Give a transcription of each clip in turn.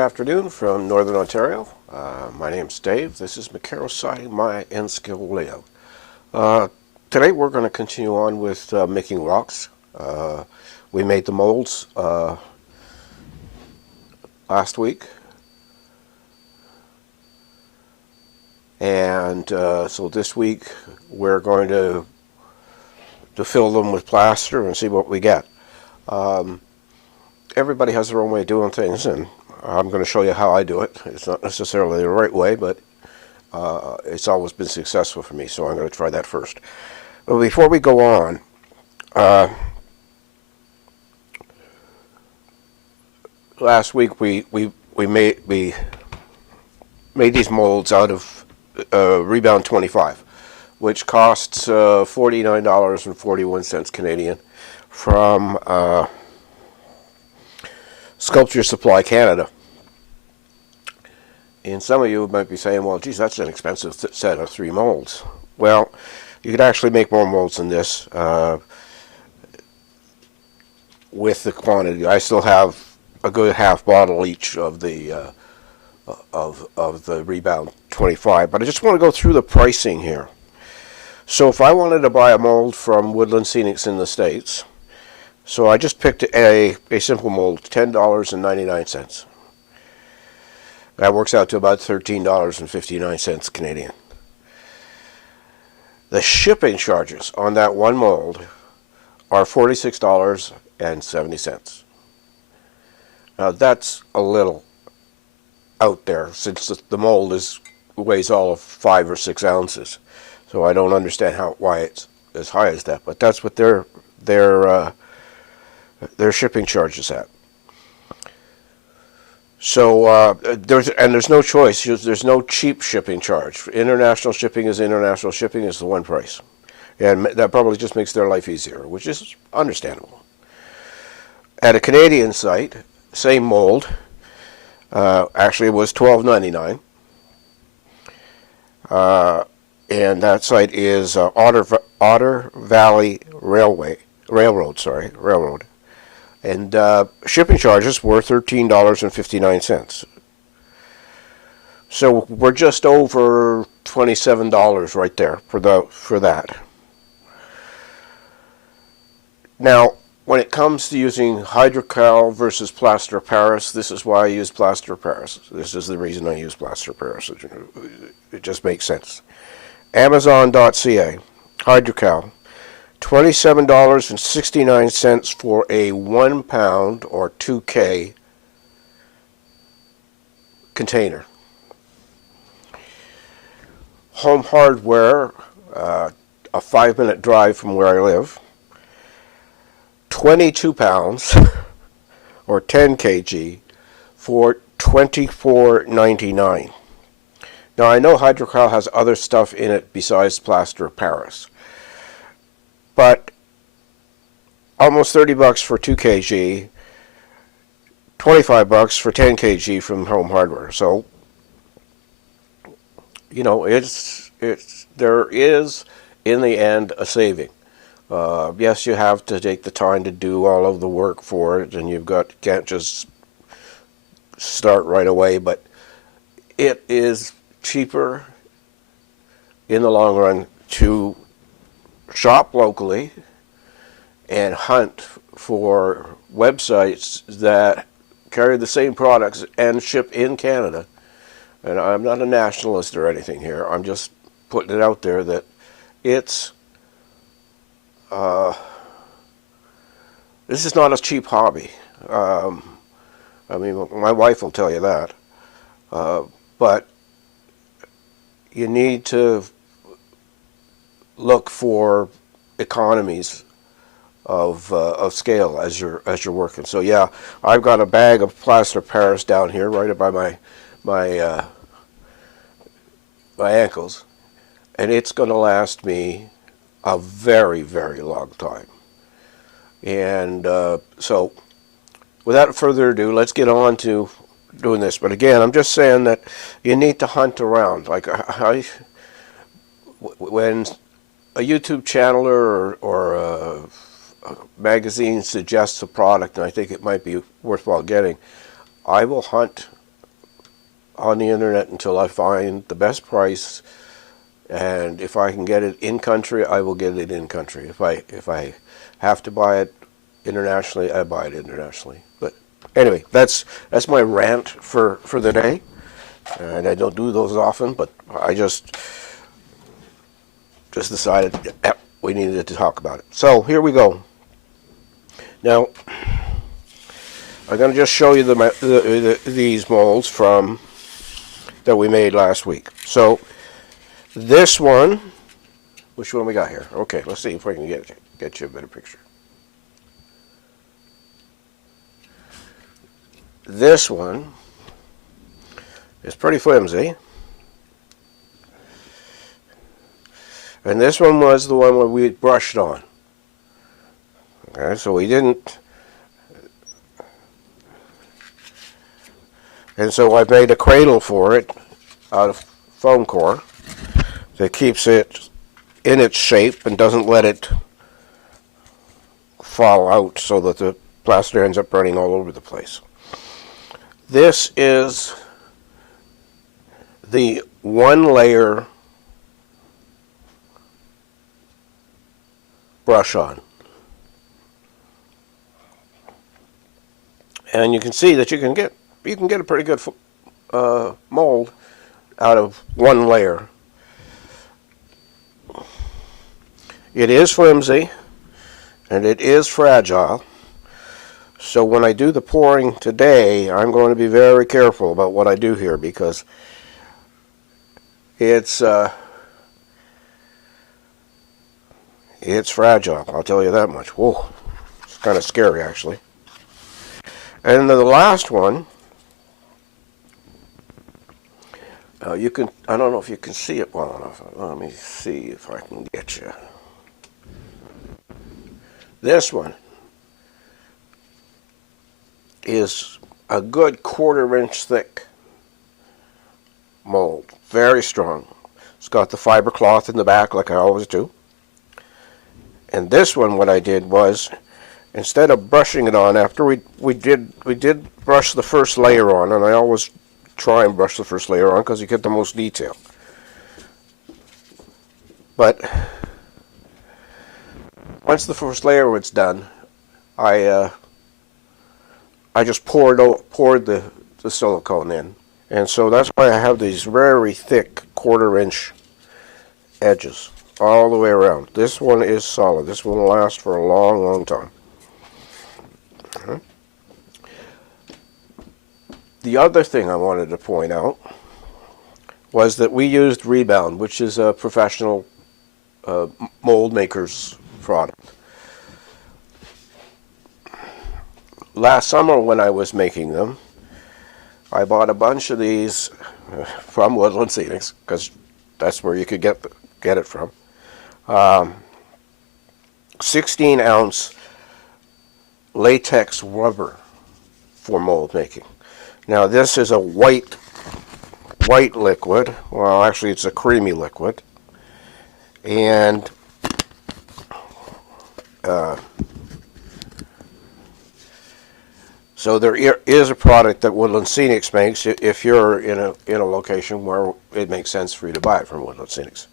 afternoon from Northern Ontario. My name's Dave. This is McCarroll Siding, my N-Skill layout. Today we're going to continue on with making rocks. We made the molds last week, and so this week we're going to fill them with plaster and see what we get. Everybody has their own way of doing things, and I'm going to show you how I do it. It's not necessarily the right way, but it's always been successful for me, so I'm going to try that first. But before we go on, last week we made these molds out of Rebound 25, which costs $49.41 Canadian from Sculpture Supply Canada. And some of you might be saying, well, geez, that's an expensive set of 3 molds. Well, you could actually make more molds than this with the quantity. I still have a good half bottle each of the Rebound 25, but I just want to go through the pricing here. So if I wanted to buy a mold from Woodland Scenics in the States, so I just picked a simple mold, $10.99. That works out to about $13.59 Canadian. The shipping charges on that one mold are $46.70. Now that's a little out there, since the mold weighs all of 5 or 6 ounces. So I don't understand why it's as high as that, but that's what their shipping charges at. So there's no choice. There's no cheap shipping charge. International shipping is the one price, and that probably just makes their life easier, which is understandable. At a Canadian site, same mold. Actually, it was $12.99, and that site is Otter Valley Railroad. And shipping charges were $13.59. So we're just over $27 right there for that. Now, when it comes to using Hydrocal versus Plaster of Paris, this is why I use Plaster of Paris. This is the reason I use Plaster of Paris. It just makes sense. Amazon.ca, Hydrocal. $27.69 for a 1 pound or 2K container. Home Hardware, a 5-minute drive from where I live, 22 pounds or 10 kg for $24.99. Now I know Hydrocal has other stuff in it besides Plaster of Paris, but almost $30 for 2 kg, $25 for 10 kg from Home Hardware. So, you know, there is in the end a saving. Yes, you have to take the time to do all of the work for it, and can't just start right away, but it is cheaper in the long run to shop locally and hunt for websites that carry the same products and ship in Canada. And I'm not a nationalist or anything here. I'm just putting it out there that it's this is not a cheap hobby. I mean, my wife will tell you that. But you need to look for economies of scale as you're working. So yeah, I've got a bag of Plaster of Paris down here, right by my ankles, and it's going to last me a very, very long time. And so, without further ado, let's get on to doing this. But again, I'm just saying that you need to hunt around. Like when a YouTube channeler or a magazine suggests a product and I think it might be worthwhile getting, I will hunt on the internet until I find the best price, and if I can get it in country, I will get it in country. If I have to buy it internationally, I buy it internationally. But anyway, that's my rant for the day, and I don't do those often, but I just decided we needed to talk about it. So here we go. Now, I'm going to just show you these molds that we made last week. So this one, which one we got here? Okay, let's see if I can get you a better picture. This one is pretty flimsy. And this one was the one where we brushed on. Okay, so we didn't. And so I made a cradle for it out of foam core that keeps it in its shape and doesn't let it fall out so that the plaster ends up running all over the place. This is the one layer brush on. And you can see that you can get a pretty good mold out of one layer. It is flimsy and it is fragile. So when I do the pouring today, I'm going to be very careful about what I do here, because it's fragile, I'll tell you that much. Whoa, it's kind of scary actually. And the last one, I don't know if you can see it well enough. Let me see if I can get you. This one is a good 1/4 inch thick mold. Very strong. It's got the fiber cloth in the back like I always do. And this one, what I did was, instead of brushing it on after we did brush the first layer on, and I always try and brush the first layer on because you get the most detail. But once the first layer was done, I just poured the silicone in, and so that's why I have these very thick 1/4 inch edges all the way around. This one is solid. This one will last for a long, long time. The other thing I wanted to point out was that we used Rebound, which is a professional mold maker's product. Last summer when I was making them, I bought a bunch of these from Woodland Scenics, because that's where you could get it from. 16-ounce latex rubber for mold making. Now this is a white liquid. Well, actually it's a creamy liquid. And so there is a product that Woodland Scenics makes if you're in a location where it makes sense for you to buy it from Woodland Scenics.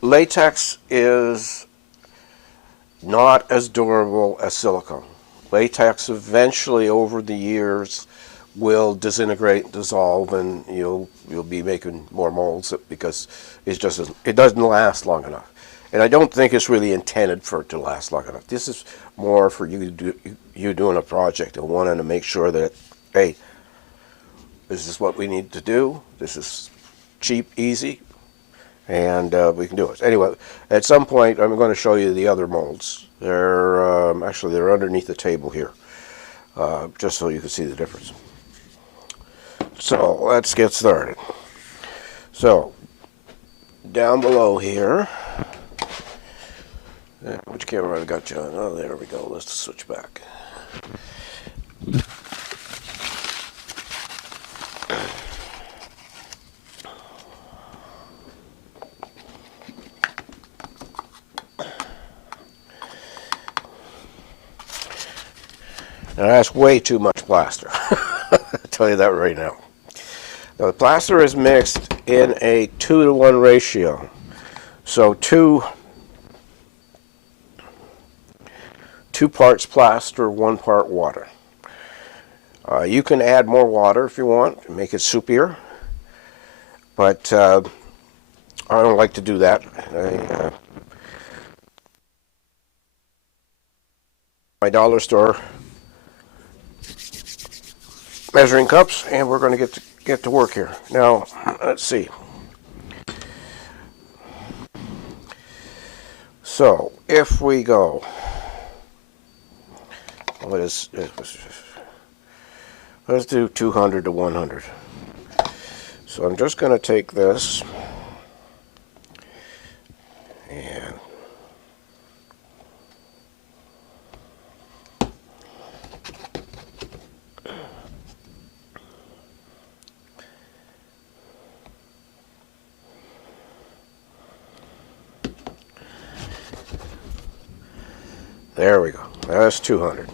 Latex is not as durable as silicone. Latex eventually over the years will disintegrate, dissolve, and you'll be making more molds because it doesn't last long enough. And I don't think it's really intended for it to last long enough. This is more for you doing a project and wanting to make sure that, hey, this is what we need to do. This is cheap, easy, and we can do it. Anyway, at some point I'm going to show you the other molds. Actually they're underneath the table here, just so you can see the difference. So let's get started. So down below here, which camera I got you on? Oh, there we go. Let's switch back. Now that's way too much plaster tell you that right now. Now the plaster is mixed in a 2-to-1 ratio. So two parts plaster, 1 part water. You can add more water if you want, make it soupier, but I don't like to do that. My dollar store measuring cups, and we're going to get to work here. Now, let's see. So, if we go, let's do 200 to 100. So I'm just going to take this and there we go. That's 200.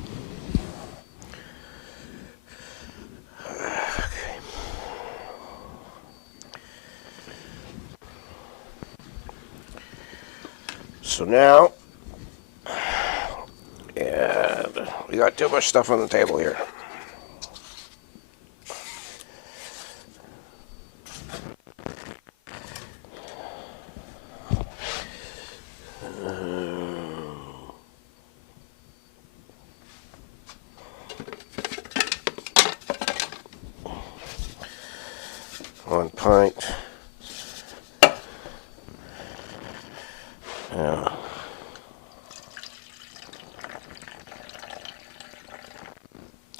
So now, and we got too much stuff on the table here. One pint.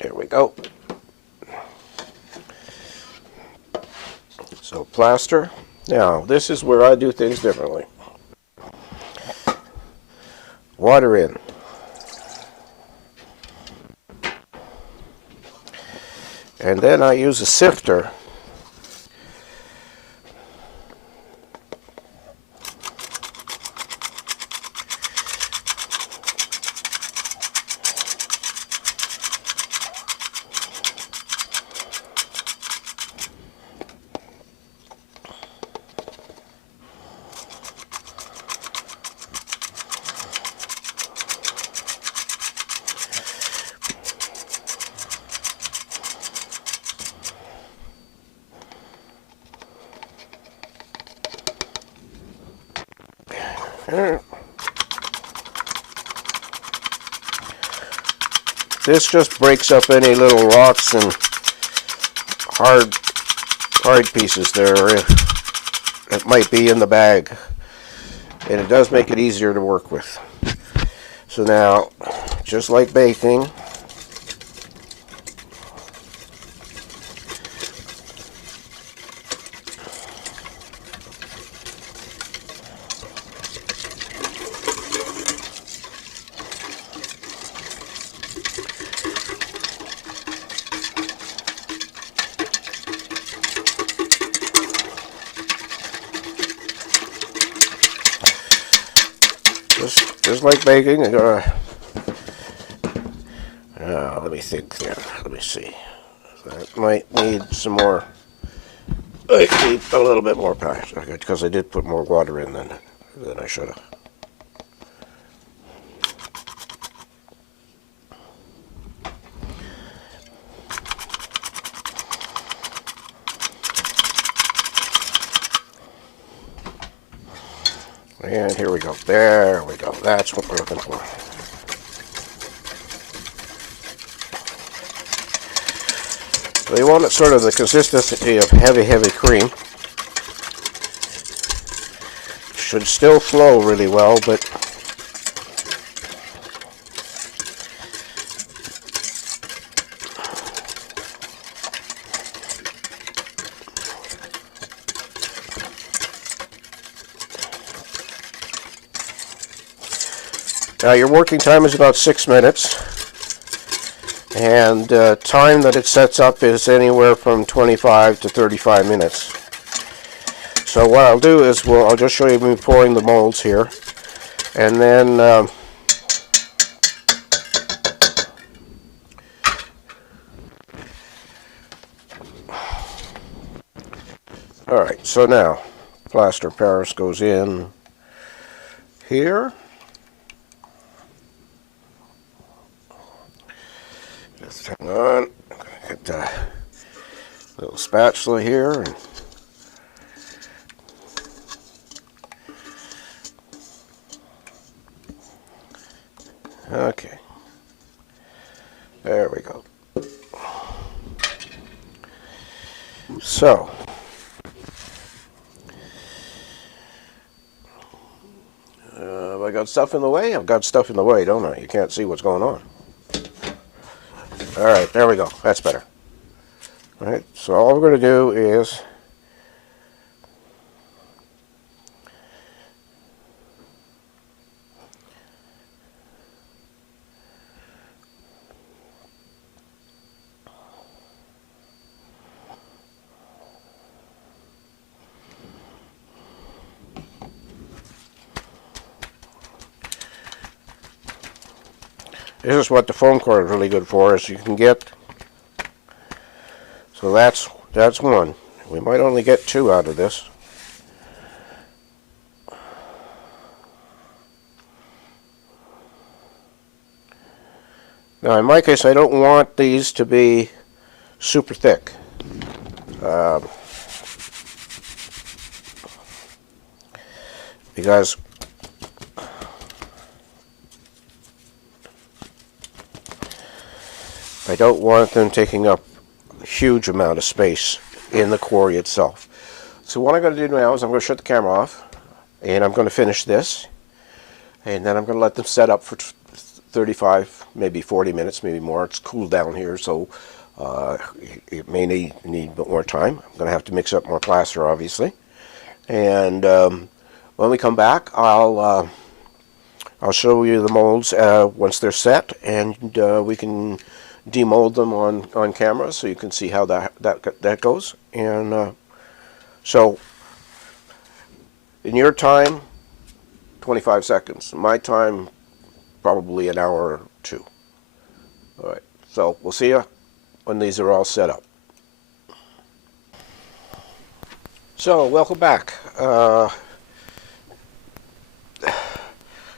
There we go. So plaster. Now this is where I do things differently. Water in. And then I use a sifter . This just breaks up any little rocks and hard pieces there that might be in the bag, and it does make it easier to work with. So now, just like baking, just like baking, I gotta. Let me think there. Let me see. That might need some more. I need a little bit more pasta because I did put more water in than I should have. And here we go. There we go. That's what we're looking for. So you want it sort of the consistency of heavy cream. Should still flow really well, but now your working time is about 6 minutes, and time that it sets up is anywhere from 25 to 35 minutes. So what I'll do is I'll just show you me pouring the molds here, and then Alright, so now Plaster of Paris goes in here. Just hang on. I'm going to get the little spatula here. And okay. There we go. So, have I got stuff in the way? I've got stuff in the way, don't I? You can't see what's going on. Alright, there we go. That's better. Alright, so all we're going to do is this is what the foam core is really good for, is you can get, so that's one. We might only get two out of this. Now in my case, I don't want these to be super thick. Because I don't want them taking up a huge amount of space in the quarry itself. So what I'm going to do now is I'm going to shut the camera off, and I'm going to finish this, and then I'm going to let them set up for 35, maybe 40 minutes, maybe more. It's cooled down here, so it may need a bit more time. I'm going to have to mix up more plaster, obviously. And when we come back, I'll show you the molds once they're set, and we can demold them on camera so you can see how that goes. And so in your time, 25 seconds. In my time, probably an hour or two. All right, so we'll see you when these are all set up. So welcome back.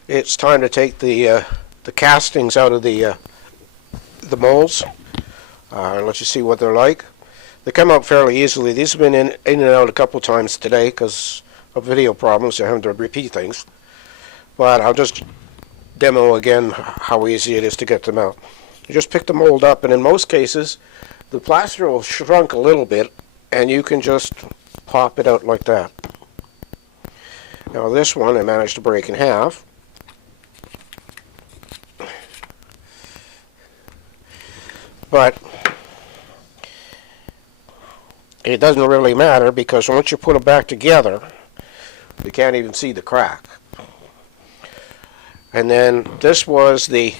It's time to take the castings out of the molds. Let you see what they're like. They come out fairly easily. These have been in and out a couple times today because of video problems. They're having to repeat things. But I'll just demo again how easy it is to get them out. You just pick the mold up, and in most cases the plaster will shrunk a little bit, and you can just pop it out like that. Now this one I managed to break in half. But it doesn't really matter, because once you put them back together, you can't even see the crack. And then this was the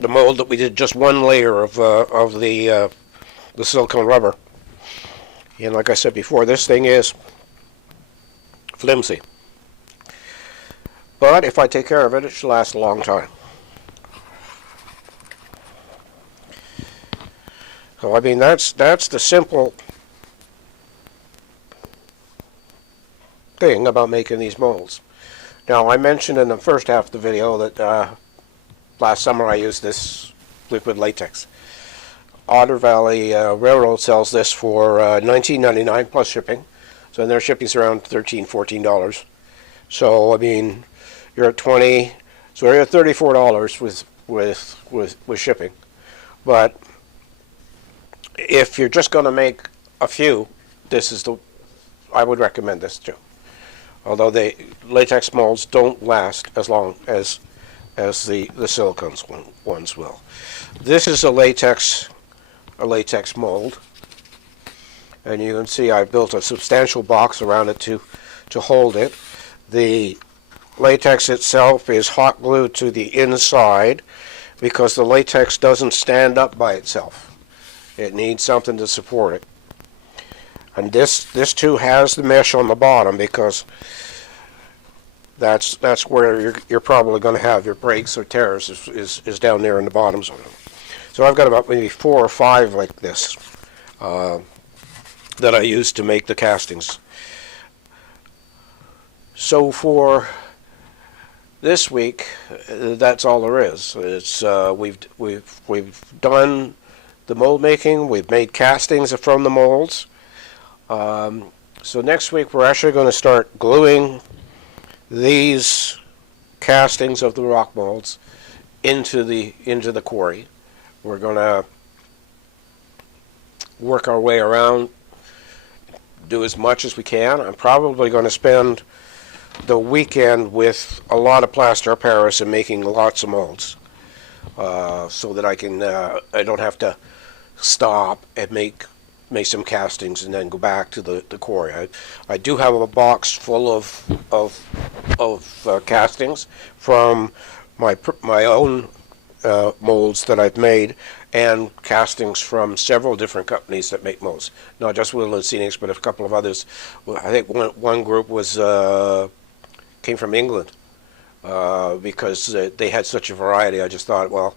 mold that we did just one layer of the silicone rubber. And like I said before, this thing is flimsy. But if I take care of it, it should last a long time. So I mean, that's the simple thing about making these molds. Now I mentioned in the first half of the video that last summer I used this liquid latex. Otter Valley Railroad sells this for $19.99 plus shipping. So in their shipping's around $13, $14. So I mean, you're at $20. So you're at $34 with shipping. But if you're just going to make a few, I would recommend this too. Although the latex molds don't last as long as the silicone ones will. This is a latex mold, and you can see I've built a substantial box around it to hold it. The latex itself is hot glued to the inside because the latex doesn't stand up by itself. It needs something to support it. And this too has the mesh on the bottom, because that's where you're probably going to have your breaks or tears is down there in the bottoms of them. So I've got about maybe 4 or 5 like this. that I use to make the castings. So for this week, that's all there is. It's we've done the mold making. We've made castings from the molds. So next week we're actually going to start gluing these castings of the rock molds into the quarry. We're going to work our way around, do as much as we can. I'm probably going to spend the weekend with a lot of plaster of Paris and making lots of molds, so that I can I don't have to stop and make some castings and then go back to the quarry. I do have a box full of castings from my own molds that I've made, and castings from several different companies that make molds, not just Woodland Scenics, but a couple of others. I think one group was came from England, because they had such a variety. I just thought, well,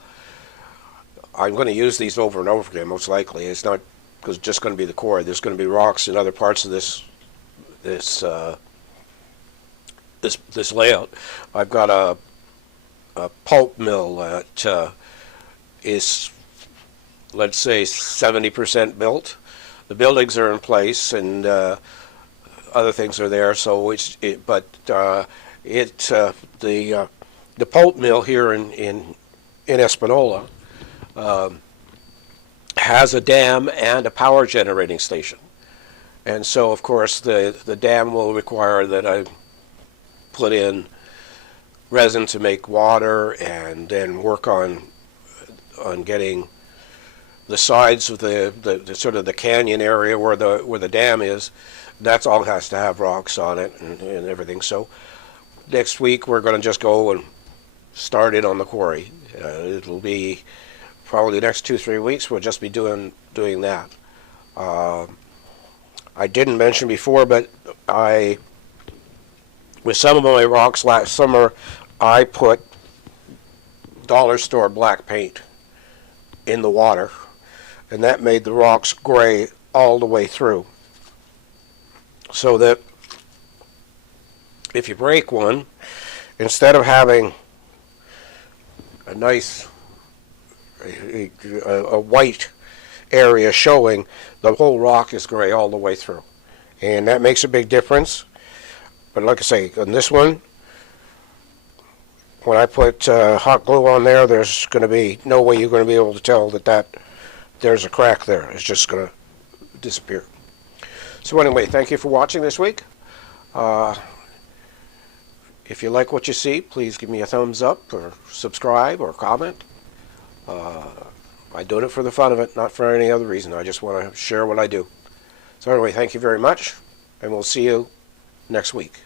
I'm going to use these over and over again, most likely. It's not just going to be the core. There's going to be rocks in other parts of this layout. I've got a pulp mill that is, let's say, 70% built. The buildings are in place, and other things are there. So the pulp mill here in Espanola has a dam and a power generating station, and so of course the dam will require that I put in resin to make water, and then work on getting the sides of the sort of the canyon area where the dam is. That's all has to have rocks on it and everything. So next week we're going to just go and start it on the quarry. It'll be probably the next 2-3 weeks. We'll just be doing that. I didn't mention before, but with some of my rocks last summer, I put dollar store black paint in the water, and that made the rocks gray all the way through, so that if you break one, instead of having a nice a white area showing, the whole rock is gray all the way through, and that makes a big difference. But like I say, on this one, when I put hot glue on there, there's going to be no way you're going to be able to tell that there's a crack there. It's just going to disappear. So anyway, thank you for watching this week. If you like what you see, please give me a thumbs up, or subscribe, or comment. I do it for the fun of it, not for any other reason. I just want to share what I do. So anyway, thank you very much, and we'll see you next week.